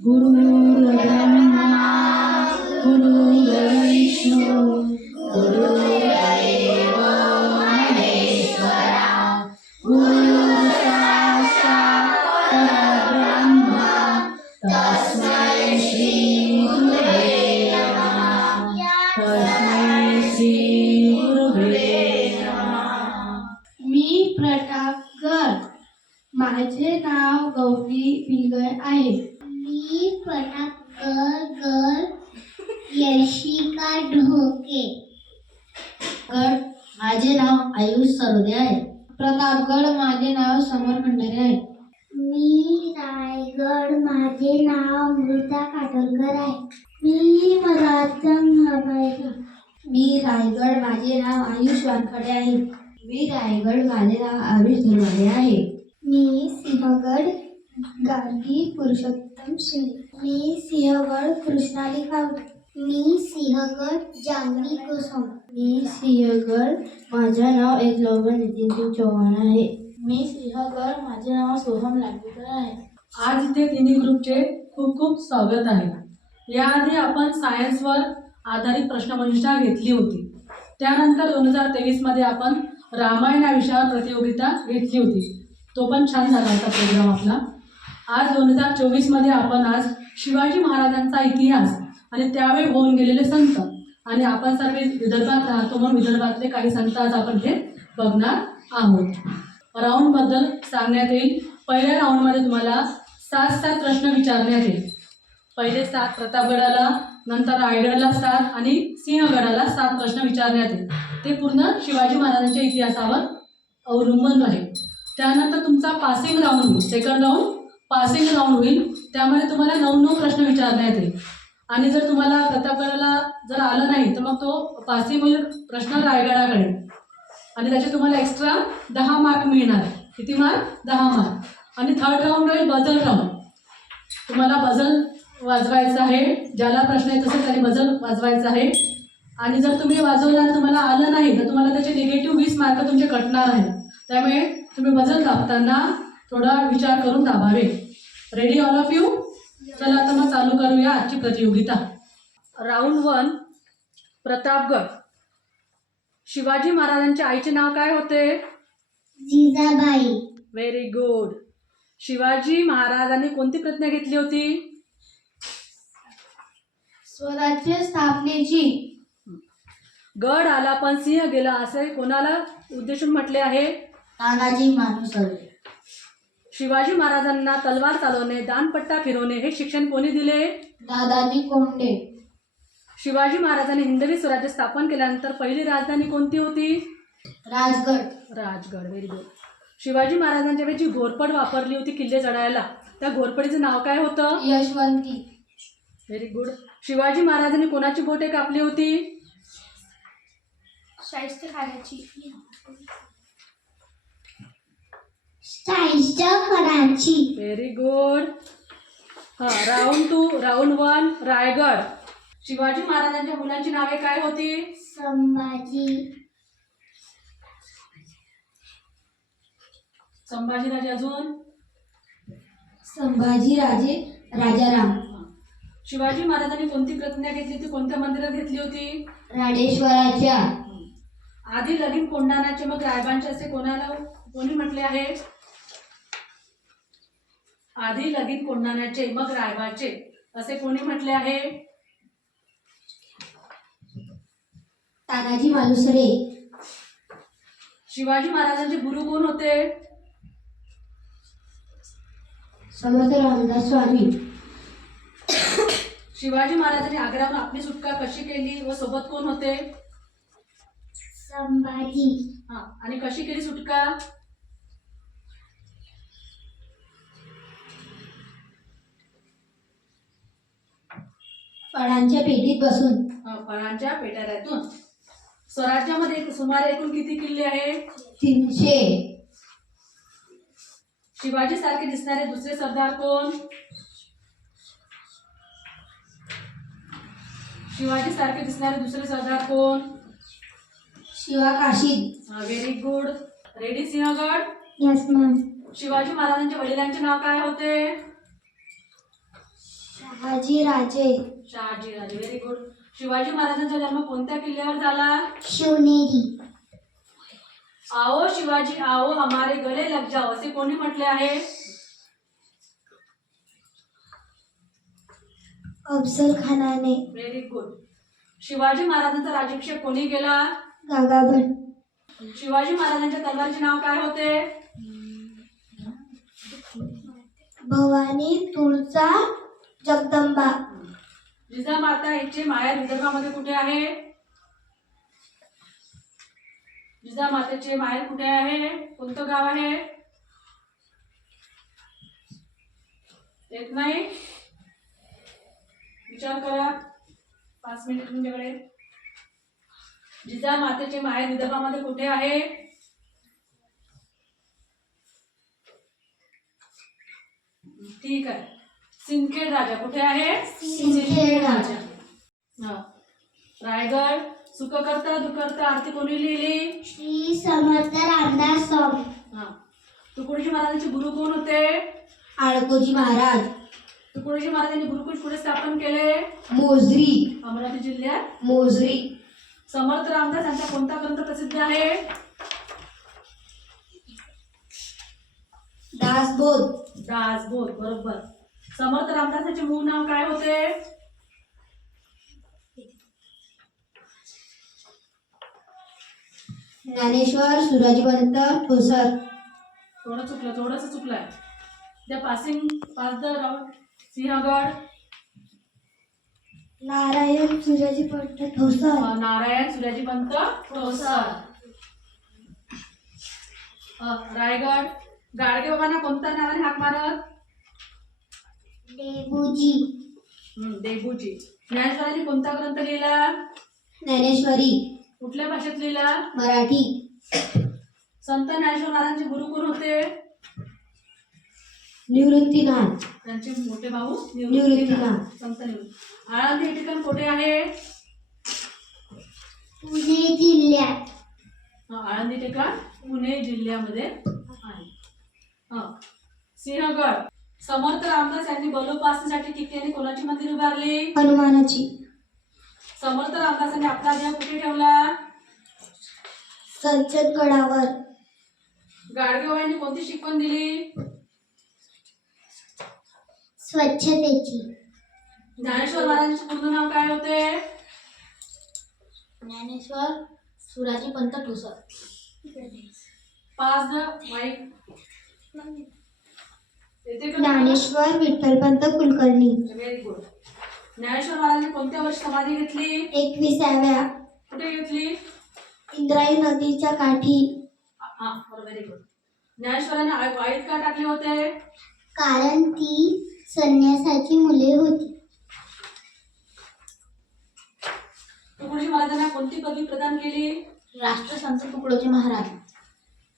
गुरुर्ब्रह्मा गुरुर्विष्णू गुरुर्देव महेश्वरा गुरुर्साक्षात् परब्रह्म तस्मै श्री गुरुवे नमः तस्मै श्री गुरुवे नमः। मी प्रतापगड, माझे नाव गौरी पिंगळ आहे। मी प्रतापगड यशिका ढोके। माझे नाव आयुष सरोदे आहे। प्रतापगड माझे नाव समर खंडारे आहे। मी रायगड, माझे नाव अमृता काटोलकर आहे। मी मराठम हवायला। मी रायगड, माझे नाव आयुष वानखडे आहे। मी रायगड, माझे नाव आयुष धुमाळे आहे। मी सिंहगड, गार्गी पुरुषोत्तम शिंदे। मी सिंहगड, कृष्णाली खावडे। मी सिंहगड, जान्हवी गोसावी। मी सिंहगड, माझे नाव एकलव्य नितीन चव्हाण आहे। मी सिंहगड, माझे नाव सोहम लाटकर आहे। आज इथे तिन्ही ग्रुपचे खूप खूप स्वागत आहे। याआधी आपण सायन्सवर आधारित प्रश्नमंजुषा घेतली होती। त्यानंतर 2023 मध्ये आपण रामायण या विषयावर प्रतियोगिता घेतली होती। तो पण छान झाला होता प्रोग्राम आपला। आज 2024 मध्ये आपण आज शिवाजी महाराजांचा इतिहास आणि त्यावेळी होऊन गेलेले संत आणि आपण सर्व विदर्भात राहतो म्हणून विदर्भातले काही संत आज आपण हे बघणार आहोत। राऊंडबद्दल सांगण्यात येईल। पहिल्या राऊंडमध्ये तुम्हाला 7 प्रश्न विचारण्यात येईल। पहिले 7 प्रतापगडाला, नंतर रायगडला 7 आणि सिंहगडाला 7 प्रश्न विचारण्यात येईल। ते पूर्ण शिवाजी महाराजांच्या इतिहासावर अवलंबून राहील। त्यानंतर तुमचा पासिंग राऊंड होईल, सेकंड राऊंड पासिंग राऊंड होईल। त्यामध्ये तुम्हाला 9 प्रश्न विचारण्यात येईल आणि जर तुम्हाला प्रतापगडाला जर आलं नाही तर मग तो पासिंग होईल प्रश्न रायगडाकडे आणि त्याचे तुम्हाला एक्स्ट्रा 10 मार्क मिळणार। किती मार्क? 10 मार्क। आणि थर्ड राऊंड राहील बझल राऊंड। तुम्हाला बझल वाजवायचं आहे, ज्याला प्रश्न येत असेल त्याने बझल वाजवायचं आहे आणि जर तुम्ही वाजवलं तुम्हाला आलं नाही तर तुम्हाला त्याचे निगेटिव्ह 20 मार्क तुमचे कटणार आहेत। त्यामुळे तुम्ही बझल दाबताना थोडा विचार करून दाबावे। Ready all of you? चला आता मग चालू करूया आजची प्रतियोगिता। राऊंड 1 प्रतापगड। शिवाजी महाराजांच्या आईचे नाव काय होते? जिजाबाई। Very good. शिवाजी महाराजांनी कोणती प्रतिज्ञा घेतली होती? स्वराज्य स्थापनेची। गड आला पण सिंह गेला असे कोणाला उद्देशून म्हटले आहे? तानाजी मालुसरे। शिवाजी महाराजांना तलवार चालवणे, दानपट्टा फिरवणे हे शिक्षण कोणी दिले? दादाजी कोंडे। शिवाजी महाराजांनी हिंदवी स्वराज्य स्थापन केल्यानंतर पहिली राजधानी कोणती होती? राजगड। राजगड। Very good. शिवाजी महाराजांच्या वेळी जी घोरपड वापरली होती किल्ले चढायला त्या घोरपडीचं नाव काय होतं? यशवंती। Very good. शिवाजी महाराजांनी कोणाची बोटे कापली होती? शाहिस्ते खानाची। शाहिस्तेखानाची। Very good. Round 2 round 1 Raigad. Shivaji महाराजांच्या मुलांची नावे काय होती? संभाजीराजे। अजून? संभाजीराजे राजाराम। शिवाजी महाराजांनी कोणती प्रतिज्ञा घेतली होती? कोणत्या मंदिरात घेतली होती? राडेश्वराच्या। आधी लगीन कोंढाण्याचे मग रायबांचे असे कोणी म्हटले आहे? आधी लगीन कोंढाण्याचे मग रायबाचे असे कोणी म्हटले आहे? तानाजी मालुसरे। शिवाजी महाराजांचे गुरु कोण होते? समर्थ रामदास स्वामी। शिवाजी महाराजांनी आग्र्याहून आपली सुटका कशी केली व सोबत कोण होते? संभाजी। आणि कशी केली सुटका? फळांच्या पेटीत बसून। फळांच्या पेटाऱ्यातून। स्वराज्यामध्ये सुमारे एकूण किती किल्ले आहे? 300। शिवाजी सारखे दिसणारे दुसरे सरदार कोण? शिवाजी सारखे दिसणारे दुसरे सरदार कोण? Shiva Kashid. Very good. Ready Sinhagad. Yes ma'am. Shivaji महाराजांच्या वडिलांचे नाव काय होते? शहाजीराजे. शहाजीराजे. Very good. शिवाजी महाराजांचा जन्म कोणत्या किल्ल्यावर झाला? शिवनेरी. आओ शिवाजी आओ हमारे गले लग जाओ असे कोणी म्हटले आहे? अफजल खानाने. Very good. शिवाजी महाराजांचा राज्याभिषेक कोणी केला? गागाभट. शिवाजी महाराजांच्या तलवारीचे नाव काय होते? भवानी, तुळजा, जगदंबा. जिजामाता हिचे माहेर विदर्भामध्ये कुठे आहे? जिजामातेचे माहेर कुठे आहे? कोणतं गाव आहे? येत नाही? विचार करा. 5 मिनिट तुमच्याकडे. जिजामातेचे माहेर विदर्भामध्ये कुठे आहे? ठीक आहे. सिंदखेड राजा कुठे आहे? सिंदखेड राजा. हा. रायगड. सुख करता दुखकर्ता आरती कोणी लिहिली? श्री समर्थ रामदास स्वामी. हा. तुकडोजी महाराजांचे गुरु कोण होते? आडकोजी महाराज. तुकडोजी महाराजांनी गुरुकुल कुठे स्थापन केले? मोजरी. अमरावती जिल्ह्यात. मोजरी. समर्थ रामदास यांचा कोणता ग्रंथ प्रसिद्ध आहे? दासबोध. दासबोध. बरोबर. समर्थ रामदासांचे मूळ नाव काय होते? ज्ञानेश्वर सुराजीपंत ठोसर. थोडंसं चुकलंय. The passing pass the round. Sinhagad. Narayan Suryajipant Thosar. Narayan Suryajipant Thosar. Raigad. Gadge बाबांना कोणत्या नावाने हाक मारत? देबूजी. देबूजी. ज्ञानेश्वरांनी कोणता ग्रंथ लिहिला? ज्ञानेश्वरी. कुठल्या भाषेत लिहिला? मराठी. संत ज्ञानेश्वर महाराजांचे गुरु कोण होते? निवृत्तीनाथ. त्यांचे मोठे भाऊ निवृत्तीनाथ. संत निवृत्ती. आळंदी हे ठिकाण कुठे आहे? पुणे जिल्ह्यात. आळंदी ठिकाण पुणे जिल्ह्यामध्ये आहे. सिंहगड. समर्थ रामदास यांनी बलोपासनेसाठी ठिकठिकाणी कोणाची मंदिर उभारली? हनुमानाची. समर्थ रामदासांनी आपला देह कुठे ठेवला? सज्जनगडावर. गाडगेबाबांनी कोणती शिकवण दिली? स्वच्छतेची. ज्ञानेश्वर महाराजांचे पूर्ण नाव काय होते? Dnyaneshwar Surajipant Thosar. Pass the mic. येते का? ज्ञानेश्वर विठ्ठलपंत कुलकर्णी. Very good. ज्ञानेश्वर महाराजांनी कोणत्या वर्षी समाधी घेतली? 21व्या. कुठे घेतली? इंद्रायणी नदीच्या काठी. हा बरोबर. Very good. ज्ञानेश्वरांनी वाईट का टाकले होते? कारण ती संन्यासाची मुले होती. तुकडोजी महाराजांना कोणती पदवी प्रदान केली? राष्ट्रसंत तुकडोजी महाराज.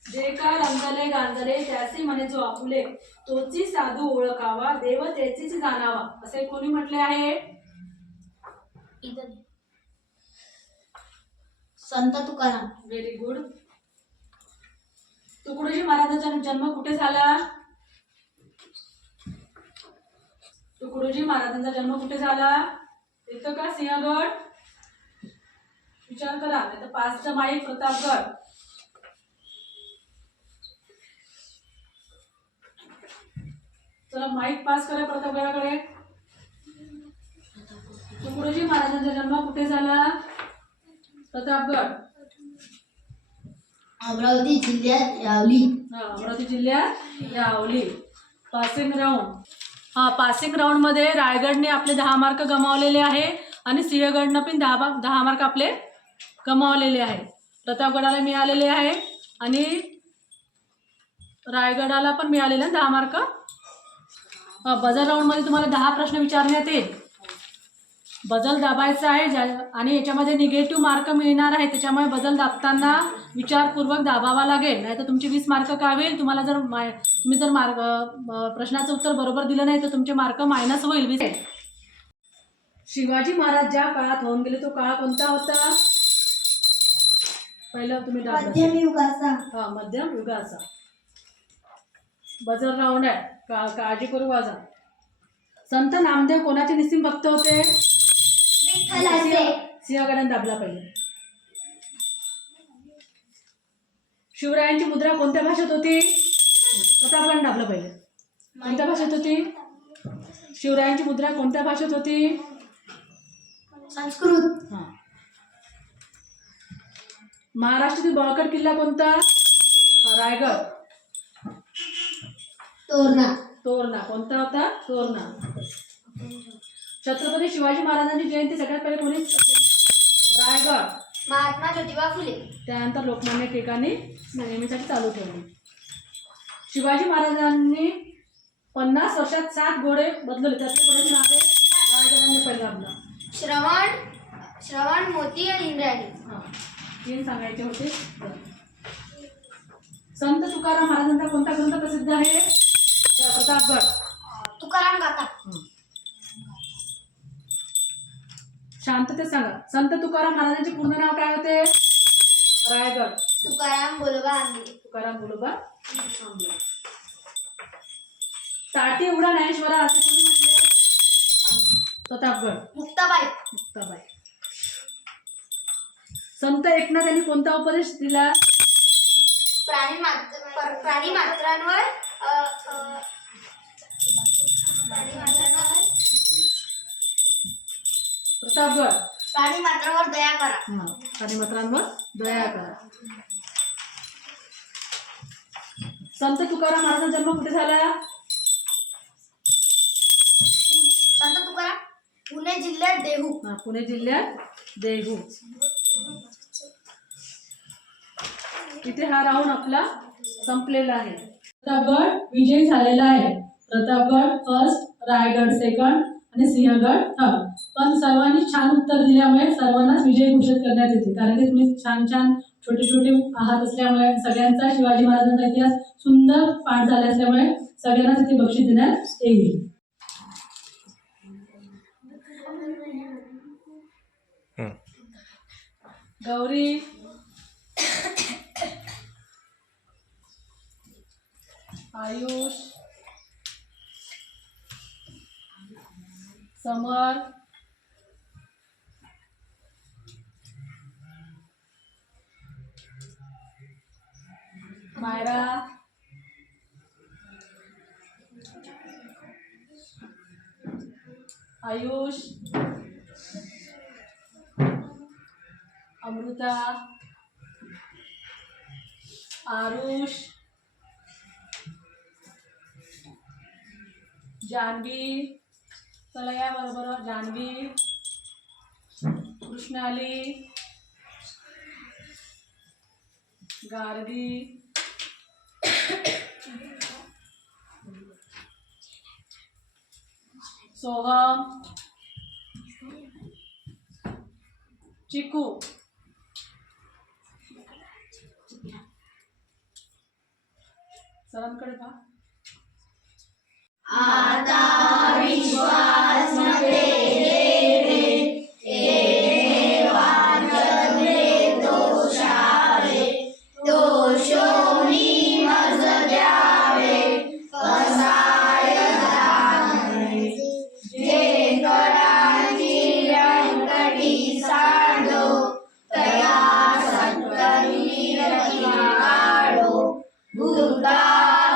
जे का रंगले गांजले त्याचे म्हणे जो आपुले तोची साधू ओळखावा देव त्याचीच जाणावा असे कोणी म्हटले आहे? संत तुकाराम. Very good. तुकडोजी महाराजांचा जन्म कुठे झाला? तुकडोजी महाराजांचा जन्म कुठे झाला? येतं का? सिंहगड. विचार करा. नाही तर 5चं माईक. प्रतापगड. चला माईक पास करा प्रतापगडाकडे. तुकडोजी महाराजांचा जन्म कुठे झाला? प्रतापगड. अमरावती जिल्ह्यात यावली. अमरावती जिल्ह्यात Yavli. Passing round. Passing round मध्ये रायगडने आपले 10 मार्क गमावलेले आहे आणि सिंहगडनं पण 10 मार्क आपले गमावलेले आहे. प्रतापगडाला मिळालेले आहे आणि रायगडाला पण मिळालेले 10 मार्क. बजल राऊंडमध्ये तुम्हाला 10 प्रश्न विचारण्यात येईल. बजल दाबायचा आहे आणि याच्यामध्ये निगेटिव्ह मार्क मिळणार आहे. त्याच्यामुळे बजल दाबताना विचारपूर्वक दाबावा लागेल, नाही तर तुमचे 20 मार्क का होईल. तुम्हाला जर तुम्ही जर प्रश्नाचं उत्तर बरोबर दिलं नाही तर तुमचे मार्क मायनस होईल. 20. शिवाजी महाराज ज्या काळात होऊन गेले तो काळ कोणता होता? पहिलं तुम्ही मध्यम युगाचा. मध्यम युगाचा. बजल राऊंड आहे. काळजी करू वाजा. संत नामदेव कोणाचे निस्सिम भक्त होते? विठ्ठलाचे. सिंहगडाने दाबला पहिले. शिवरायांची मुद्रा कोणत्या भाषेत होती? प्रतापगडाने दाबलं पहिले. कोणत्या भाषेत होती? शिवरायांची मुद्रा कोणत्या भाषेत होती? संस्कृत. हा. महाराष्ट्रातील बळकट किल्ला कोणता? रायगड. तोरणा. तोरणा. कोणता होता? तोरणा. छत्रपती शिवाजी महाराजांची जयंती सगळ्यात पहिले कोणी? रायगड. महात्मा ज्योतिबा फुले. त्यानंतर लोकमान्य टिळकांनी नेहमीसाठी चालू ठेवली. शिवाजी महाराजांनी 50 वर्षात 7 घोडे बदलले. त्यातले कोणाचे नाव आहे? रायगडाने पहिला आपला. श्रवण, मोती आणि इंद्रायणी. हा, 3 सांगायचे होते. संत तुकाराम महाराजांचा कोणता ग्रंथ प्रसिद्ध आहे? प्रतापगड. तुकाराम गाथा. शांततेत सांगा. संत तुकाराम महाराजांचे पूर्ण नाव काय होते? रायगड. तुकाराम गोलोबा आंबे. तुकाराम गोलोबा आंबे. ताटी उडा ज्ञानेश्वरा असे कोणी म्हटले? प्रतापगड. मुक्ताबाई. मुक्ताबाई. संत एकनाथ यांनी कोणता उपदेश दिला? प्राणी मात्रांवर प्रतापगड. प्राणी मात्रांवर दया करा. प्राणीमात्रांवर दया करा. संत तुकाराम महाराजांचा जन्म कुठे झाला? संत तुकाराम पुणे जिल्ह्यात देहू. पुणे जिल्ह्यात देहू. इथे हा राऊंड आपला संपलेला आहे. प्रतापगड विजयी झालेला आहे. प्रतापगड फर्स्ट, रायगड सेकंड आणि सिंहगड थर्ड. पण सर्वांनी छान उत्तर दिल्यामुळे सर्वांनाच विजयी घोषित करण्यात येते. कारण की तुम्ही छान छान छोटे छोटे आहात असल्यामुळे सगळ्यांचा शिवाजी महाराजांचा इतिहास सुंदर पाठ झाला असल्यामुळे सगळ्यांनाच इथे बक्षीस देण्यात येईल. गौरी, आयुष, समर, मायरा, आयुष, अमृता, आरुष, जानवी, चला या बरोबर. जानवी, कृष्णाली, गार्गी, सोहम, चिकू, सरांकडे पहा. आता विश्वास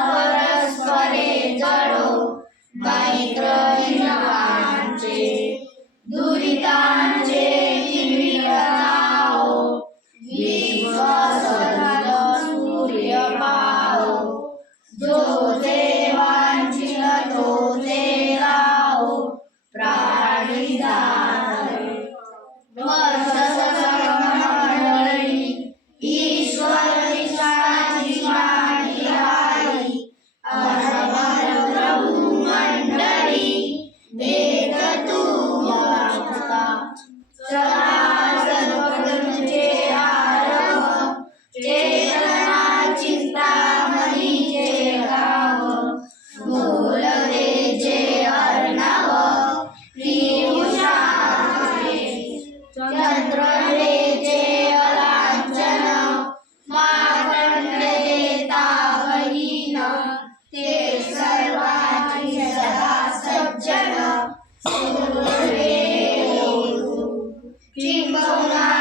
परस्परे जडो मैत्रीण किंबहुना